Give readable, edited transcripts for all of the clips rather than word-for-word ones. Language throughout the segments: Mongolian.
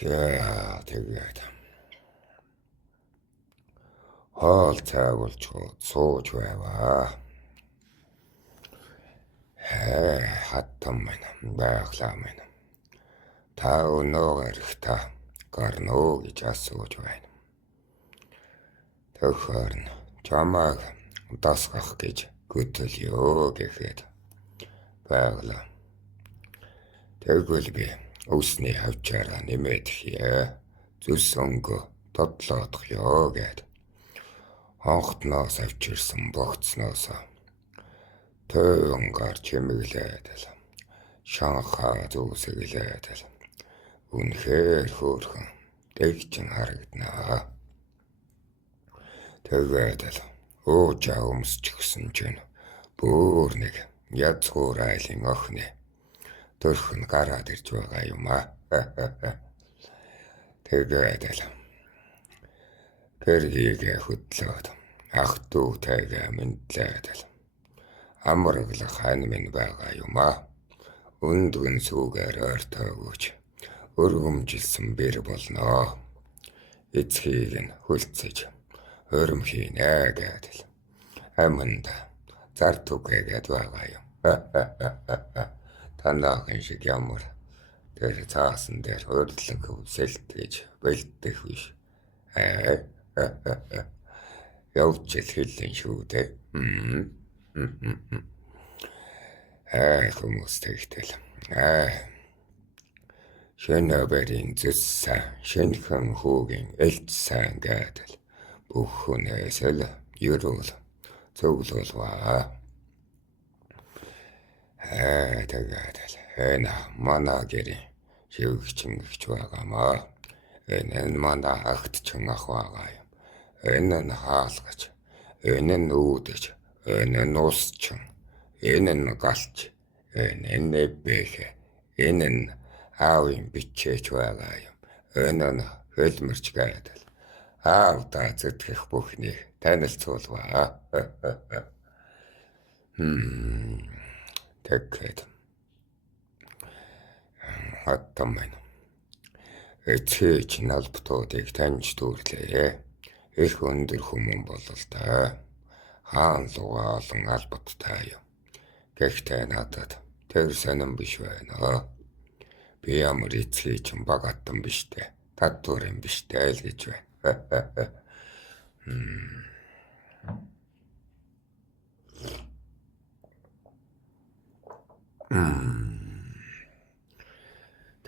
За тэгээд хоол цайвуулж сууж байваа. Хаттан байна. Байглаа байна. Та өнөөгөр их та гарно гэж асууж байна. Тэгэхээр чамайг дасгах гэж гүтэлё гэхэд байглаа. Тэгвэл би өсний хавчаараа нэмээд хие зүс өнгө тодлоодохё гэд хонхтноос авчирсан богцноос тойвон гарч чимэглээд л шанхаа зүсэглээд л үнэхээр хөөрхөн дэгчин харагданаа. Тэгээд л уужаа өмсч гсэн чинь бүр нэг язгуур айлын охины төрхөн гараад ирж байгаа юм аа. Тэгээд л гэргийгээ хөдлөөд ах дүүтэйгээ мэдлээд л амраглах хань минь байгаа юм аа. Өндгөн сүгээр ойртойгооч өргөмжилсэн бэр болноо. Эцгийг нь хүлцэж өрөм хийнэ гэдэл аманд зар түгээгээд байгаа юм. Танаахан шиг ямар тэр цаасан дээр хөрдлөн хөвсөлт гэж бэлдэх биш. Явж л хэлэн шүү дээ. Хүмүүс тэгтэл шөнөбэрийн зүс сайн шинхэн хүүгийн элч сайн гэдэл бүх хүнээс л ерөөл цуглуулваа. Тэгээд л энэ манай гэрийн шивгчин гихч байгаамаа. Энэ нь манай агтчин ах байгаа юм. Энэ нь хаалгач, энэ нь үүдэж, энэ нь усчин, энэ нь галч, энэ нь бэхэ, энэ нь аавын бичээч байгаа юм. Энэ нь хөлмөрч гэдэл аавдаа зүтгэх бүхнийг танилцуулваа. Тэгээд хаттан байна. Эцэж налбтуудыг таньж дүүрлээ. Их өндөр хүмүүн болол та. Хаан лугаа олон албаттай юм. Гэхдээ надад тэр сонирн биш байна. Би ямар эцгийг чинь багаттан биштэй. Татвар юм биштэй л гэж байна.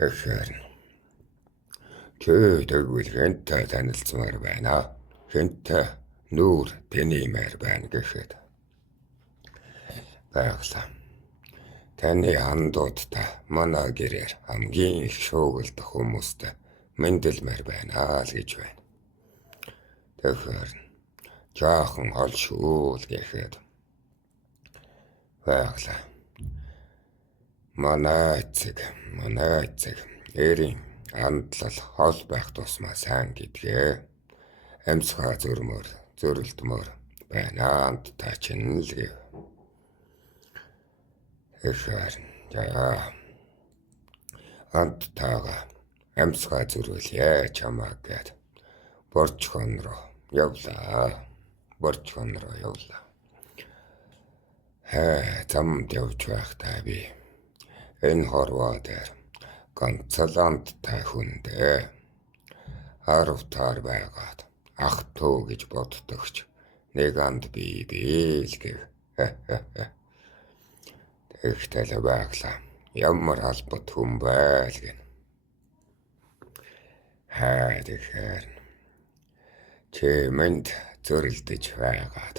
Тэгэхээр тэгвэл хэнтэй танилцмаар байна. Хэнтэй нүүр тэниймээр байна гэхэд байглаа. Таны хандуудтай манай гэрээр хамгийн их шуугилдах хүмүүстэй мэндэлмээр байна л гэж байна. Тэгэхээр жаахан хол шүү л гэхэд байглаа. Манай эцэг эрийн андлал хол байх тусмаа сайн гэдгээ амьсгаа зөрөлдмөр байна анд та чинь л гэв. Тэгэхээр анд таага амьсгаа зөрүүлье чамаа гэд борчхон руу явлаа. Замд явж байхдаа би энэ хорвоо дээр ганцлантай хүндээ 10 таар байгаад ах туу гэж боддогч нэг анд би л гэв. Тэгтэл байглаа. Ямар албат хүн байл гэн. Тэгэхээр чи мэнд зөрөлдөж байгаад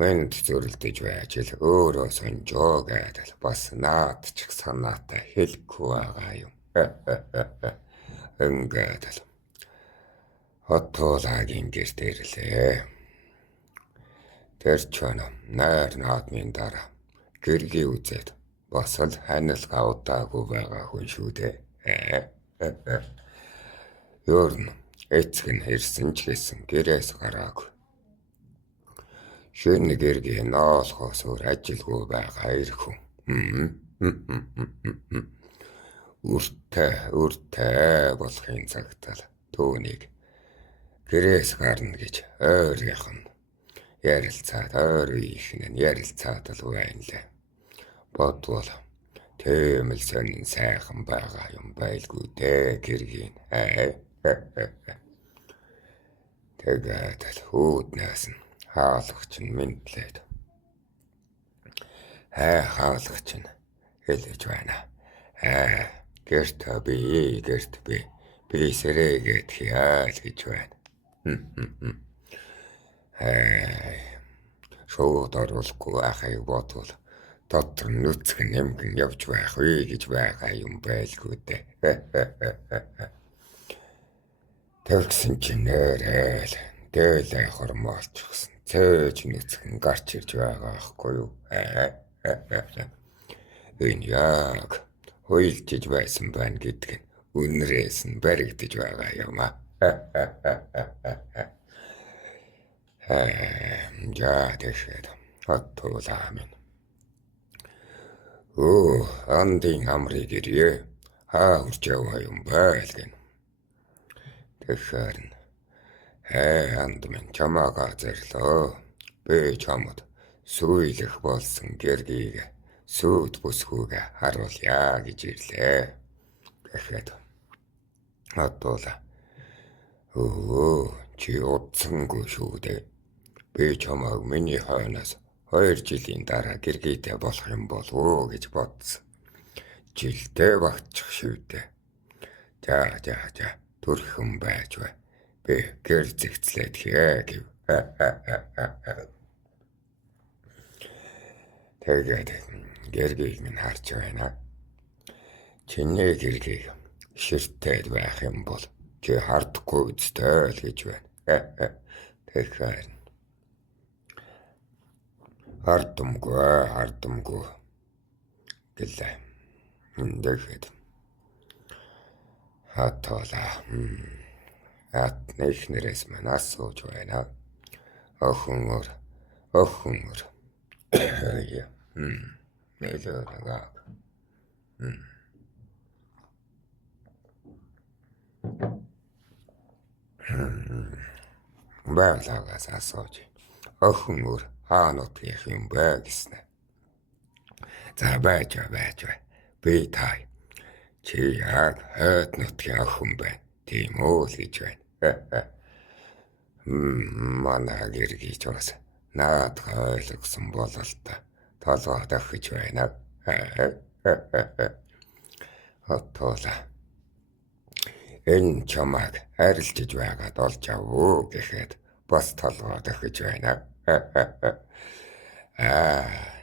мэнд зөрөлдөж байж л өөрөө сонжоо гэдэл бас наад ч санаатай хэлэхгүй байгаа юм. Ингээд л хотоолагийн гэрт ирлээ. Тэр ч байна найр наадмын дараа гэргий үзээд бас л ханилга удаагүй байгаа хүн шүү дээ. Ёр нь эцэг нь хэрсэн ч гэсэн гэрээс гараагүй. Шөнө гэргийн ноолхоос өөр ажилгүй байгаа ирэх хүн. Үртэй болохын цагтал түүнийг гэрээс гарна гэж ойрынх нь ярилцаад ойр үеийнх нь ярилцаад л байна лээ. Бодвол тийм л сонин сайхан байгаа юм байлгүй дээ гэргийн. Тэгээд л хүүднээс нь хаалгач нь мэдлээд хаалгач нь хэлж байна. Гэрт би сэрээгээд хяал гэж байна. Шууд оруулахгүй байхыг бодвол дотор нүцг нэмгэн явж байх үе гэж байгаа юм байлгүй дээ. Тэгсэн чинь нэрэл дээлээ хормоолчихсан. Цээж нүцгэн гарч ирж байгаа ахгүй юу? Энэ яг хуйлжиж байсан байна гэдг нь үнрээс нь баригдаж байгаа юм аа. За тэгэхээр хатуулаа минь. Андын амрыг ирээ. Хурж яваа юм байл гэн. Тэгэхээр анд минь чамаага зарлоо. Би чамд сүййлэх болсон гэргийг сүйд бүсгүйгээ харуулъя гэж ирлээ. Гэхэд хатуулаа. Чи удсангүй шүү дээ. Би чамайг миний хойноос 2 жилийн дараа гэргийтэй болох юм болов уу гэж бодсон. Жилдээ багтчих шивдэ. За төрхөн байж бай. Би гэр зэгцлээд хээ гэв. Тэгээд гэргийг минь харж байна. Чиний гэргийг ширтээд байх юм бол чи хардахгүй үстэй л гэж байна. Тэгэхээр хардамгүй гэлээ. Тэгэхэд хатуулаа. Нэг нэрээс маань асууж байна. Охин өр. Нэлээгаа. Байлагаас асууж. Охин өр хаануудгийнх юм бэ гэснэ. За байж бай. Би тай. Чи яг хойд нутгийн охин байна. Тийм үү л гэж байна. Манай гэргий ч бас наадга ойлгосон бололтой толгой дахиж байна. Хатуулаа. Энэ чамайг арилжиж байгаад олж авуу гэхэд бас толгой дахиж байна.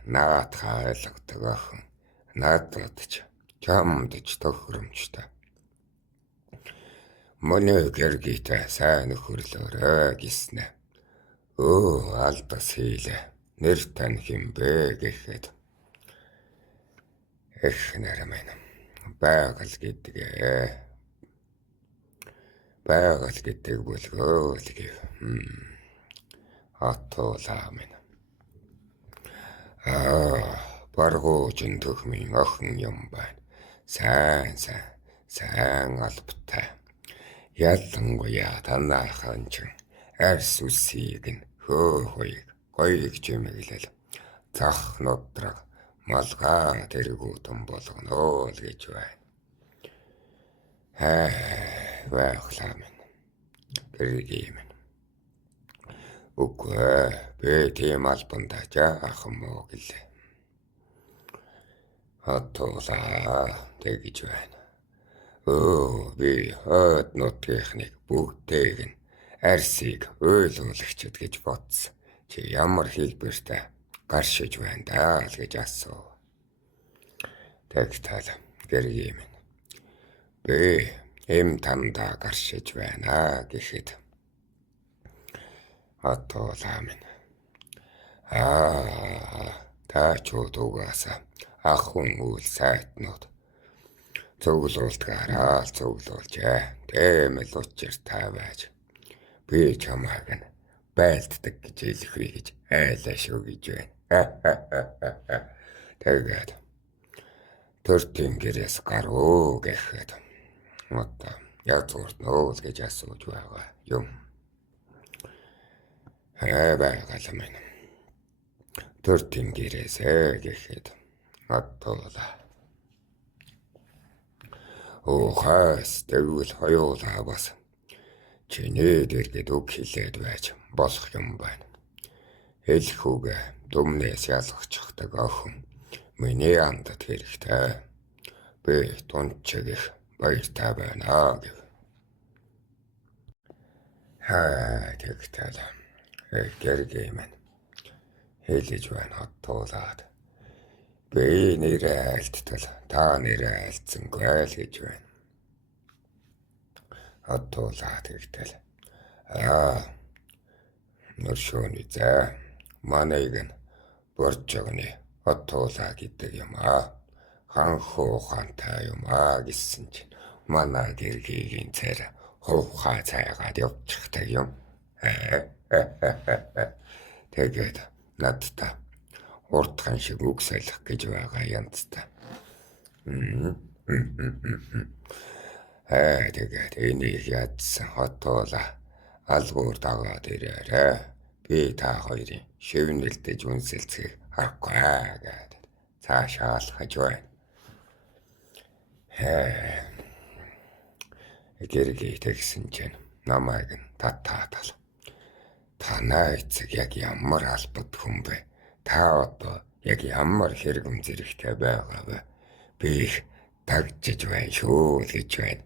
Наадга ойлгодог охин надад ч чамд ч тохиромжтой. Манай гэргийтэй сайн нөхөрлөөрэй гэснэ. Алдас хийлээ. Нэр тань хэмбэ гэхэд. Эхнэр минь. Байгаль гэдэг бүлгөөл гэв. Хатуулаа минь. Баргуужин төхмийн охин юм байна. Сайн албатай. Ялангуяа танаахан чин арс үсийг нь хөөхөйг гоёг чимэглэл зах нудраг малгай тэргүүтэн болгоно л гэж байна. Байхлаа минь. Гэргий минь. Үгүй би тийм албандаа жаахан муу гэлээ. Хатуулаа тэгж байна. Би хойд нутгийнхныг бүгдийг нь арсыг ойлгуулагчд гэж бодсон. Чи ямар хэлбэртэй гаршиж байна даа л гэж асуу. Тэгтэл гэргий минь. Би тамдаа гаршиж байна гэхэд. Хатуулаа минь. Таачууд угаасаа ахын үйл сайтнууд цуглуулдгаараа цуглуулжээ. Тийм л учиртай байж. Би чамайг нь байлддаг гэж хэлэхүй гэж айлаа шүү гэж байна. Тэгээд Төртийн гэрээс гаруу гэхэд одоо язгуурт нөө л гэж асууж байгаа юм. Байгаль минь. Төртийн гэрээсээ гэхэд одоо хаас тэгвэл хоёулаа бас чиний дэргэд үг хэлээд байж болох юм байна. Хэлэх үг дүмнээс ялгахчихдаг охин миний амдад хэрэгтэй. Би тунчиг их баяртай байна гэв. Тэгтэл гэргээ минь хэлж байна хатуулаад. Би нэрээ айлттал та нэрээ айлтсангүй л гэж байна. Хатуулаад тэгтэл нөршөөний заа манайг нь боржогны хатуулаа гэдэг юм ханхуу ухаантай юм гэсэн чинь манай гэргийн царай хувхаа цайгаад явчихдаг юм. Тэгээд надтай уртхан шиг үг солих гэж байгаа янзтай. Тэгээд энийг ядсан хотоола алгуур дагаад ирээрээ. Би та хоёрын шивнэлдэж үнсэлцгийг харахгүй гэдэг цаашаа алхаж байна. Гэргээ тэгсэн чинь намайг нь татаатал. Танаа эцэг яг ямар албад хүн бэ? Та одоо яг ямар хэрэгэм зэрэгтэй байгаа вэ? Би их тагжиж байна шүү гэж байна.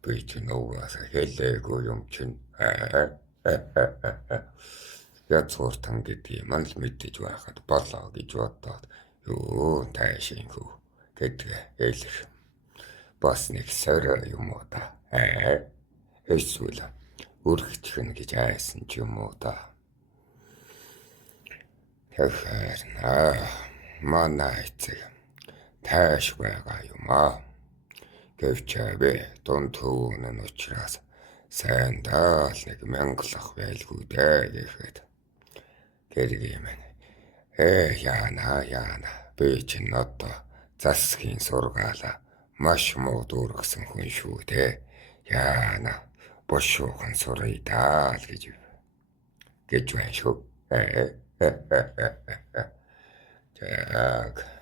Би ч нугаас хэлээгүй юм чинь. Язгууртан гэдгийг мань л мэдэж байхад болоо гэж бодоод юу таашинхүү гэдгээ хэлэх. Бас нэг сорой юм уу та? Эсвэл үргэлжлэх гэж айсан ч юм уу та? Тэгэхээр манай эцэг тааш байгаа юм гэвч би дунд хөвөн нь учраас сайн даал нэг мянгалах байлгүй дээ гэхэд гэргийн минь яана би чинь одоо засгийн сургаалаа маш муу дүүргсэн хүн шүү дээ. Яана бошуухан сурыг даал гэж байна шүү. Так.